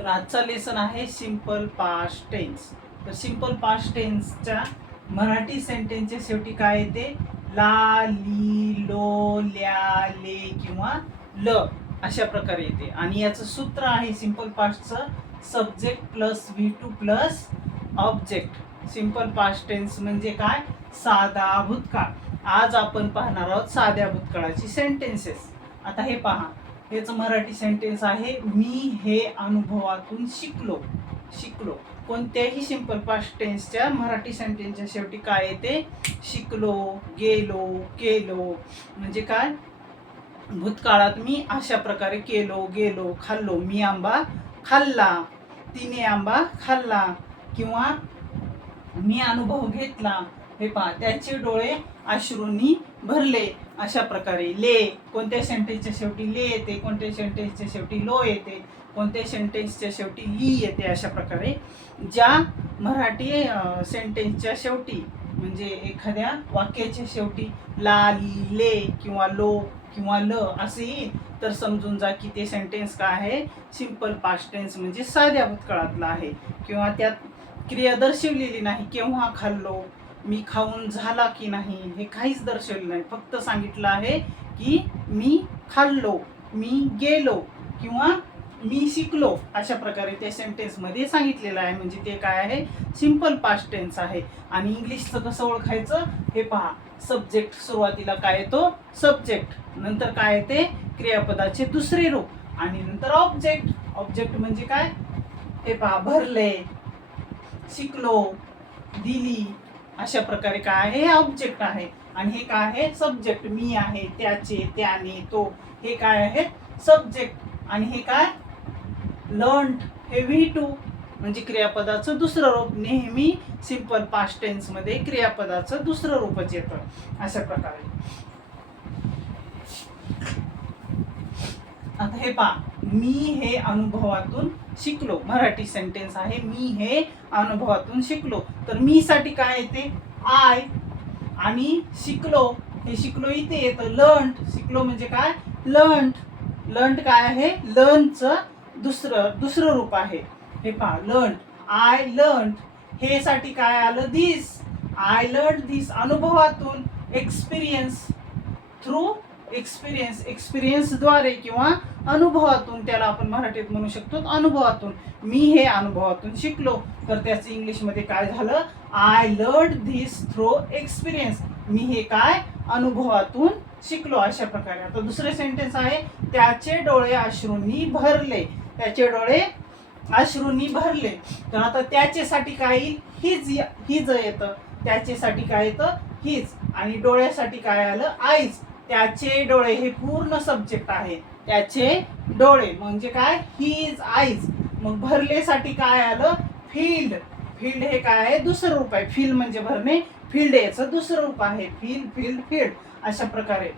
तर आजचा लेसन आहे सिंपल पास्ट टेन्स. तर सिंपल पास्ट टेन्सच्या मराठी सेंटेन्सच्या शेवटी काय येते? ला, ली, लो, ल्या, ले किंवा ल अशा प्रकारे येते. आणि याचं सूत्र आहे सिंपल पास्टचं subject plus V2 plus object. Simple past tense म्हणजे काय? साधा भूतकाळ. आज आपण पाहणार आहोत साध्या भूतकाळाची सेंटेन्सेस. आता हे पहा, याचं मराठी सेंटेन्स आहे मी हे अनुभवातून शिकलो. शिकलो कोणत्याही सिंपल पास्ट टेन्सच्या मराठी सेंटेन्सच्या शेवटी काय येते? शिकलो, गेलो, केलो. म्हणजे काय? भूतकाळात मी अशा प्रकारे केलो, गेलो, खाल्लो. मी आंबा खाल्ला, तिने आंबा खाल्ला. किंवा मी अनुभव घेतला. हे पहा, त्याचे डोळे अश्रूंनी भरले. अशा प्रकारे ले कोणत्या सेंटेन्सच्या शेवटी ले येते, कोणत्या सेंटेन्सच्या शेवटी लो येते, कोणत्या सेंटेन्सच्या शेवटी ली येते. अशा प्रकारे ज्या मराठी सेंटेन्सच्या शेवटी म्हणजे एखाद्या वाक्याच्या शेवटी ला, ली, ले किंवा लो किंवा ल असे येईल तर समजून जा की ते सेंटेन्स काय आहे? सिंपल पास्ट टेन्स म्हणजे साध्या भूतकाळातला आहे. किंवा त्यात क्रिया दर्शवलेली नाही. केव्हा खाल्लो, मी खाऊन झाला की नाही, हे काहीच दर्शवलं नाही. फक्त सांगितलं आहे की मी खाल्लो, मी गेलो किंवा मी शिकलो. अशा प्रकारे त्या सेंटेन्समध्ये सांगितलेलं आहे. म्हणजे ते काय आहे? सिंपल पास्ट टेन्स आहे. आणि इंग्लिशचं कसं ओळखायचं? हे पहा, सब्जेक्ट सुरुवातीला काय येतो? सब्जेक्ट. नंतर काय येते? क्रियापदाचे दुसरे रूप आणि नंतर ऑब्जेक्ट. ऑब्जेक्ट म्हणजे काय? हे पहा, भरले, शिकलो, दिली. अशा प्रकारे काय आहे? हे ऑब्जेक्ट आहे. आणि हे काय आहे? सब्जेक्ट. मी आहे, त्याचे, त्याने, तो, हे काय आहे? सब्जेक्ट. आणि हे काय? लर्न्ड, हे V2 म्हणजे क्रियापदाचं दुसरं रूप. नेहमी सिंपल पास्ट टेन्स मध्ये क्रियापदाचं दुसरं रूपच येतं. अशा प्रकारे आता हे पहा, मी हे अनुभवातून शिकलो. मराठी सेंटेन्स आहे मी हे अनुभवातून शिकलो. तर मी साठी काय येते? आय. आणि शिकलो, हे शिकलो इथे येतं लर्न्ड. शिकलो म्हणजे काय? लर्न्ड. लर्न्ड काय आहे? लर्नचं दुसरं रूप आहे. हे पहा, लर्न, आय लर्न. हे साठी काय आलं? दिस. आय लर्न दिस. अनुभवातून. Experience, through experience. एक्सपिरियन्सद्वारे किंवा अनुभवातून. त्याला आपण मराठीत म्हणू शकतो अनुभवातून. मी हे अनुभवातून शिकलो. तर त्याचं इंग्लिशमध्ये काय झालं? I learn this through experience. मी हे काय? अनुभवातून शिकलो. अशा प्रकारे. आता दुसरे सेंटेन्स आहे त्याचे डोळे अश्रूंनी भरले. त्याचे डोळे अश्रूंनी भरले. तर आता त्याचेसाठी काय येईल? हिज येतं. त्याचेसाठी काय येतं? हिज. आणि डोळ्यासाठी काय आलं? आईज. त्याचे डोळे हे पूर्ण सब्जेक्ट आहे. त्याचे डोळे म्हणजे काय? His eyes. मग भरलेसाठी काय आलं? फील्ड. फील्ड हे काय आहे? दुसरं रूप आहे. फील्ड म्हणजे भरणे, फील्ड याचं दुसरं रूप आहे. फील्ड. अशा प्रकारे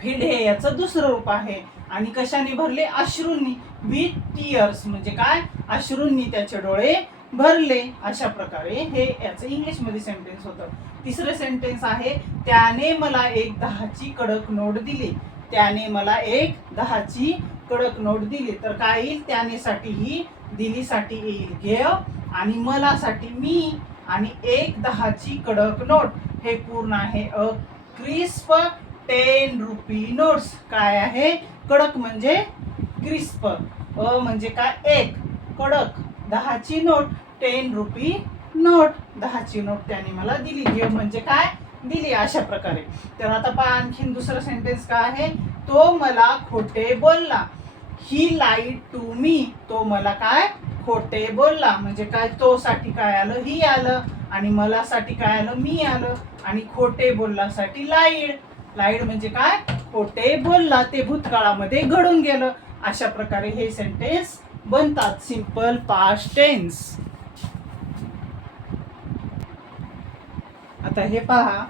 फील्ड हे याचं दुसरं रूप आहे. आणि कशाने भरले? अश्रूंनी. विथ टीयर्स म्हणजे काय? अश्रूंनी त्याचे डोळे भरले. अशा प्रकारे हे याचं इंग्लिशमध्ये सेंटेन्स होतं. तिसरं सेंटेन्स आहे त्याने मला एक 10ची कडक नोट दिली. त्याने मला एक 10ची कडक नोट दिली. तर काय येईल? त्याने साठी ही, दिली साठी येईल गेव, आणि मला साठी मी, आणि एक 10ची कडक नोट हे पूर्ण आहे अ क्रिस्प 10 रुपी नोट्स. काय आहे? कडक म्हणजे क्रिस्प. अ म्हणजे काय? एक. कडक. 10ची नोट. 10 rupee note. 10ची नोट त्याने मला दिली. गिव म्हणजे काय? दिली. अशा प्रकारे. तर आता पहा, आणखीन दुसरं सेंटेन्स काय आहे? तो मला खोटे बोलला. ही लाईड टू मी. तो मला काय? खोटे बोलला. म्हणजे काय? तो साठी काय आलं? ही आलं. आणि मला साठी काय आलं? मी आलं. आणि खोटे बोलला साठी लाईड. लाईड म्हणजे काय? खोटे बोलला. ते भूतकाळामध्ये घडून गेलं. अशा प्रकारे हे सेंटेन्स बनतात सिंपल पास्ट टेन्स. आता हे पहा,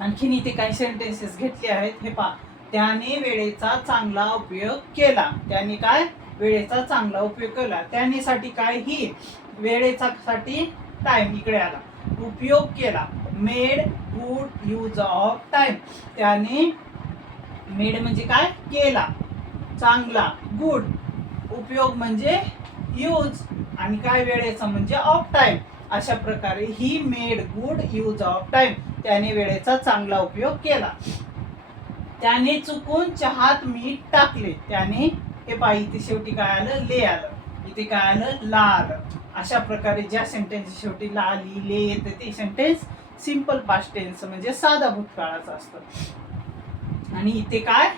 आणखीन इथे काही सेंटेन्सेस घेतले आहेत. हे पहा, त्याने वेळेचा चांगला उपयोग केला. त्याने काय? वेळेचा चांगला उपयोग केला. त्याने साठी काय? ही. वेळेचा साठी टाइम इकडे आला. उपयोग केला. Made good use of time. त्याने मेड म्हणजे काय? केला. चांगला. गुड उपयोग म्हणजे यूज, आणि काय वेळेचा म्हणजे ऑफ टाइम. अशा प्रकारे he made good use of time, त्याने वेळेचा चांगला उपयोग केला. त्याने चुकून चहात मीठ टाकले. त्याने, हे पाहिजे इथे शेवटी काय आलं, ले आलं, इथे काय आलं, ला आलं. अशा प्रकारे ज्या सेंटेन्स शेवटी ला ली ले येते ते सेंटेन्स सिंपल पास्ट टेन्स म्हणजे साधा भूतकाळाचं असतं. आणि इथे काय,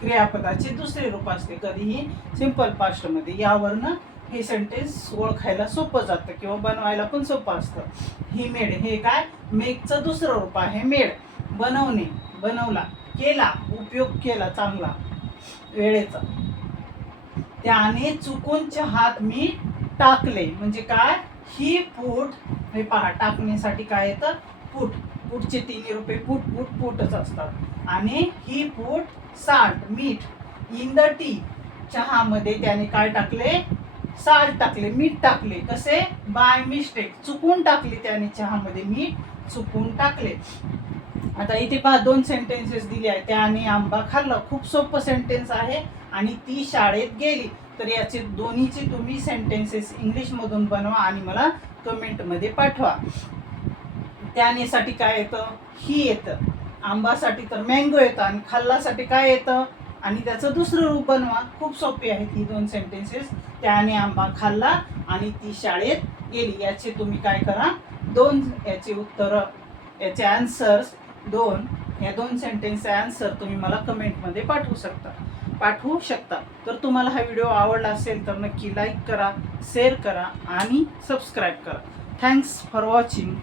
क्रियापदाचे दुसरे रूप असते कधीही सिंपल पास्ट मध्ये. यावरनं हे सेंटेन्स ओळखायला सोपं जातं किंवा बनवायला पण सोपं असतं. ही मेड, हे काय, मेकचं दुसरं रूप आहे मेड. बनवणे, बनवला, केला, उपयोग केला चांगला वेळेचा. त्याने चुकून चहात मीठ टाकले म्हणजे काय, ही पुट, हे पहा टाकण्यासाठी काय येतं, पुट. पुटचे तिन्ही रूपे पुट पुट पुटच असतात. आणि ही पुट साल्ट, मीठ इन द टी, चहामध्ये त्याने काय टाकले, साल्ट टाकले, मीठ टाकले. कसे, बाय मिस्टेक, चुकून टाकले त्याने चहामध्ये मीठ, चुकून टाकले. आता इथे पहा दोन सेंटेन्सेस दिले आहेत. त्याने आंबा खाल्ला, खूप सोपं सेंटेन्स आहे. आणि ती शाळेत गेली. तर याचे दोन्हीचे तुम्ही सेंटेन्सेस इंग्लिश मधून बनवा आणि मला कमेंट मध्ये पाठवा. त्यानेसाठी काय येतं, ही येतं. आंबासाठी तर मँगो येतं. आणि खाल्लासाठी काय येतं, आणि त्याचं दुसरं रूप बनवा. खूप सोपी आहेत ही दोन सेंटेन्सेस. त्याने आंबा खाल्ला आणि ती शाळेत गेली. याचे तुम्ही काय करा, दोन याचे उत्तर, याचे आन्सर्स दोन, या दोन सेंटेन्सचे आन्सर तुम्ही मला कमेंटमध्ये पाठवू शकता. तर तुम्हाला हा व्हिडिओ आवडला असेल तर नक्की लाईक करा, शेअर करा आणि सबस्क्राईब करा. Thanks for watching.